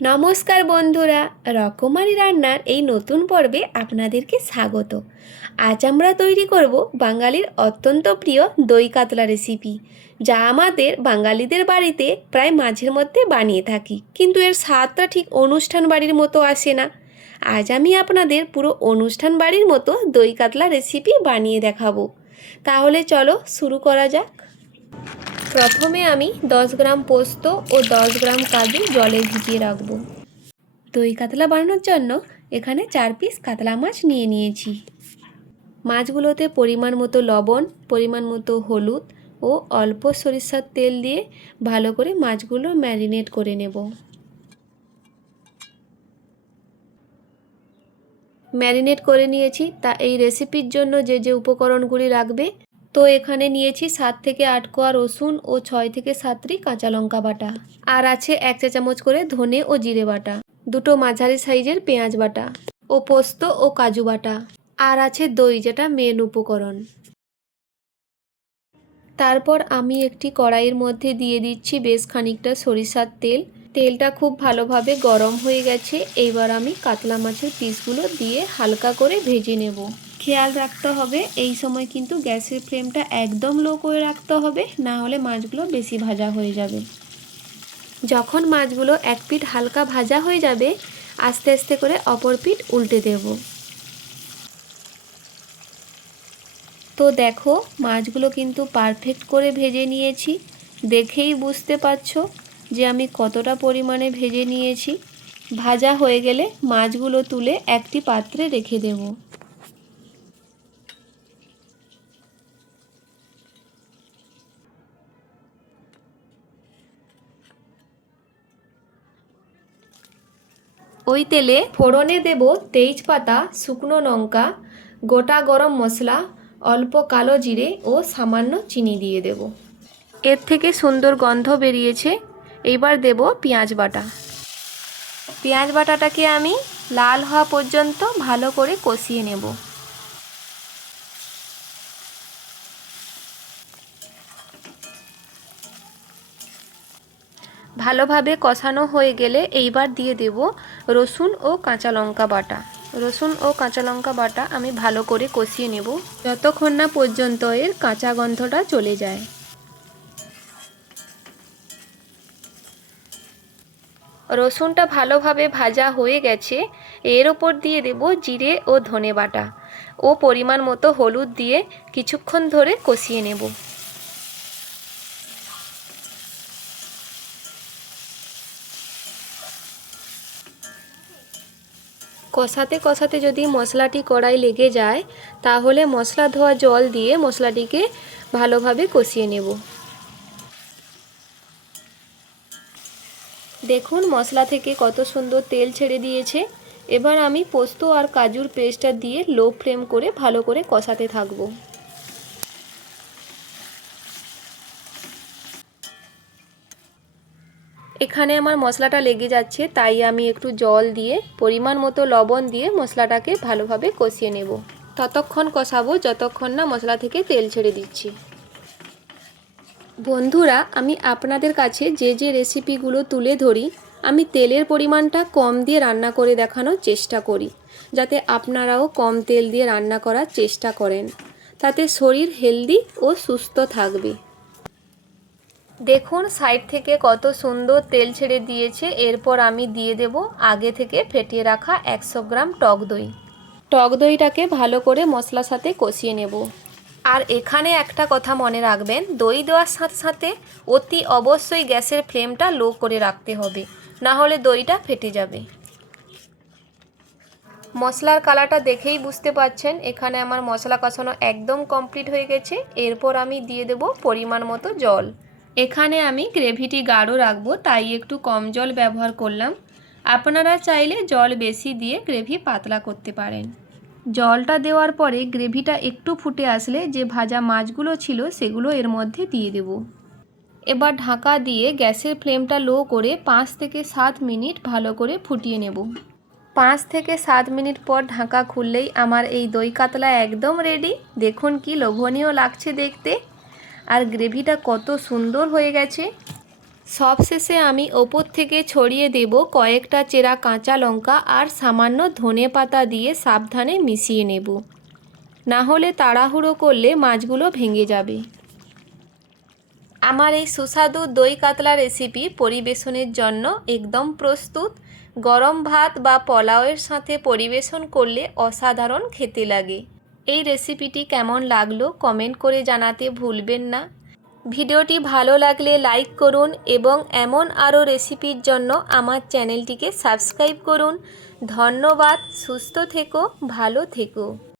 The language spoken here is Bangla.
নমস্কার বন্ধুরা, রকমারি রান্নার এই নতুন পর্বে আপনাদেরকে স্বাগত। আজ আমরা তৈরি করব বাঙালির অত্যন্ত প্রিয় দই কাতলা রেসিপি, যা আমাদের বাঙালিদের বাড়িতে প্রায় মাঝের মধ্যে বানিয়ে থাকি, কিন্তু এর স্বাদটা ঠিক অনুষ্ঠান বাড়ির মতো আসে না। আজ আমি আপনাদের পুরো অনুষ্ঠান বাড়ির মতো দই কাতলা রেসিপি বানিয়ে দেখাবো। তাহলে চলো শুরু করা যাক। প্রথমে আমি 10 গ্রাম পোস্ত ও 10 গ্রাম কাজু জলে ভিজিয়ে রাখবো। দই কাতলা বানানোর জন্য এখানে 4 পিস কাতলা মাছ নিয়ে নিয়েছি। মাছগুলোতে পরিমাণ মতো লবণ, পরিমাণ মতো হলুদ ও অল্প সরিষার তেল দিয়ে ভালো করে মাছগুলো ম্যারিনেট করে নেব। ম্যারিনেট করে নিয়েছি, তা এই রেসিপির জন্য যে যে উপকরণগুলি লাগবে, তো এখানে নিয়েছি 7 থেকে 8 কোয়া রসুন ও 6 থেকে 7টি কাঁচা লঙ্কা বাটা, আর আছে 1 চা চামচ করে ধনে ও জিরে বাটা, দুটো মাঝারি সাইজের পেঁয়াজ বাটা ও পোস্ত ও কাজু বাটা, আর আছে দই, যেটা মেন উপকরণ। তারপর আমি একটি কড়াইয়ের মধ্যে দিয়ে দিচ্ছি বেশ খানিকটা সরিষার তেল। তেলটা খুব ভালোভাবে গরম হয়ে গেছে। এইবার আমি কাতলা মাছের পিসগুলো দিয়ে হালকা করে ভেজে নেব। খেয়াল রাখতে হবে এই সময় কিন্তু গ্যাসের ফ্লেমটা একদম লো করে রাখতে হবে, না হলে মাছগুলো বেশি ভাজা হয়ে যাবে। যখন মাছগুলো এক পিঠ হালকা ভাজা হয়ে যাবে, আস্তে আস্তে করে অপর পিঠ উল্টে দেব। তো দেখো, মাছগুলো কিন্তু পারফেক্ট করে ভেজে নিয়েছি। দেখেই বুঝতে পারছো যে আমি কতটা পরিমাণে ভেজে নিয়েছি। ভাজা হয়ে গেলে মাছগুলো তুলে একটি পাত্রে রেখে দেব। ওই তেলে ফোড়নে দেব তেজপাতা, শুকনো লঙ্কা, গোটা গরম মশলা, অল্প কালো জিরে ও সামান্য চিনি দিয়ে দেব। এর থেকে সুন্দর গন্ধ বেরিয়েছে। এইবার দেব পেঁয়াজ বাটা। পেঁয়াজ বাটাটাকে আমি লাল হওয়া পর্যন্ত ভালো করে কষিয়ে নেব। ভালোভাবে কষানো হয়ে গেলে এইবার দিয়ে দেব রসুন ও কাঁচা লঙ্কা বাটা। রসুন ও কাঁচা লঙ্কা বাটা আমি ভালো করে কষিয়ে নেব, যতক্ষণ না পর্যন্ত এর কাঁচা গন্ধটা চলে যায়। রসুনটা ভালোভাবে ভাজা হয়ে গেছে। এর ওপর দিয়ে দেব জিরে ও ধনে বাটা ও পরিমাণ মতো হলুদ দিয়ে কিছুক্ষণ ধরে কষিয়ে নেব। কষাতে কষাতে যদি মশলাটি কড়াই লেগে যায়, তাহলে মশলা ধোয়া জল দিয়ে মশলাটিকে ভালোভাবে কষিয়ে নেব। দেখুন মশলা থেকে কত সুন্দর তেল ছেড়ে দিয়েছে। এবার আমি পোস্ত আর কাজুর পেস্টটা দিয়ে লো ফ্লেম করে ভালো করে কষাতে থাকব। এখানে আমার মশলাটা লেগে যাচ্ছে, তাই আমি একটু জল দিয়ে পরিমাণ মতো লবণ দিয়ে মশলাটাকে ভালোভাবে কষিয়ে নেব। ততক্ষণ কষাবো যতক্ষণ না মশলা থেকে তেল ছেড়ে দিচ্ছি। বন্ধুরা, আমি আপনাদের কাছে যে যে রেসিপিগুলো তুলে ধরি, আমি তেলের পরিমাণটা কম দিয়ে রান্না করে দেখানোর চেষ্টা করি, যাতে আপনারাও কম তেল দিয়ে রান্না করার চেষ্টা করেন। তাতে শরীর হেলদি ও সুস্থ থাকবে। দেখুন সাইড থেকে কত সুন্দর তেল ছেড়ে দিয়েছে। এরপর আমি দিয়ে দেব আগে থেকে ফেটিয়ে রাখা 100 গ্রাম টক দই। টক দইটাকে ভালো করে মশলার সাথে কষিয়ে নেব। আর এখানে একটা কথা মনে রাখবেন, দই দেওয়ার সাথে সাথে অতি অবশ্যই গ্যাসের ফ্লেমটা লো করে রাখতে হবে, না হলে দইটা ফেটে যাবে। মশলার কালারটা দেখেই বুঝতে পারছেন এখানে আমার মশলা কষানো একদম কমপ্লিট হয়ে গেছে। এরপর আমি দিয়ে দেব পরিমাণ মতো জল। এখানে আমি গ্রেভিটি গাঢ় রাখবো, তাই একটু কম জল ব্যবহার করলাম। আপনারা চাইলে জল বেশি দিয়ে গ্রেভি পাতলা করতে পারেন। জলটা দেওয়ার পরে গ্রেভিটা একটু ফুটে আসলে যে ভাজা মাছগুলো ছিল সেগুলো এর মধ্যে দিয়ে দেব। এবার ঢাকা দিয়ে গ্যাসের ফ্লেমটা লো করে 5 থেকে 7 মিনিট ভালো করে ফুটিয়ে নেব। 5 থেকে 7 মিনিট পর ঢাকা খুললেই আমার এই দই কাতলা একদম রেডি। দেখুন কি লোভনীয় লাগছে দেখতে, আর গ্রেভিটা কত সুন্দর হয়ে গেছে। সবশেষে আমি ওপর থেকে ছড়িয়ে দেব কয়েকটা চেরা কাঁচা লঙ্কা আর সামান্য ধনেপাতা দিয়ে সাবধানে মিশিয়ে নেব, না হলে তাড়াহুড়ো করলে মাছগুলো ভেঙে যাবে। আমার এই সুস্বাদু দই কাতলা রেসিপি পরিবেশনের জন্য একদম প্রস্তুত। গরম ভাত বা পোলাওয়ের সাথে পরিবেশন করলে অসাধারণ খেতে লাগে। এই রেসিপিটি কেমন লাগলো কমেন্ট করে জানাতে ভুলবেন না। ভিডিওটি ভালো লাগলে লাইক করুন এবং এমন আরও রেসিপির জন্য আমার চ্যানেলটিকে সাবস্ক্রাইব করুন। ধন্যবাদ। সুস্থ থেকো, ভালো থেকো।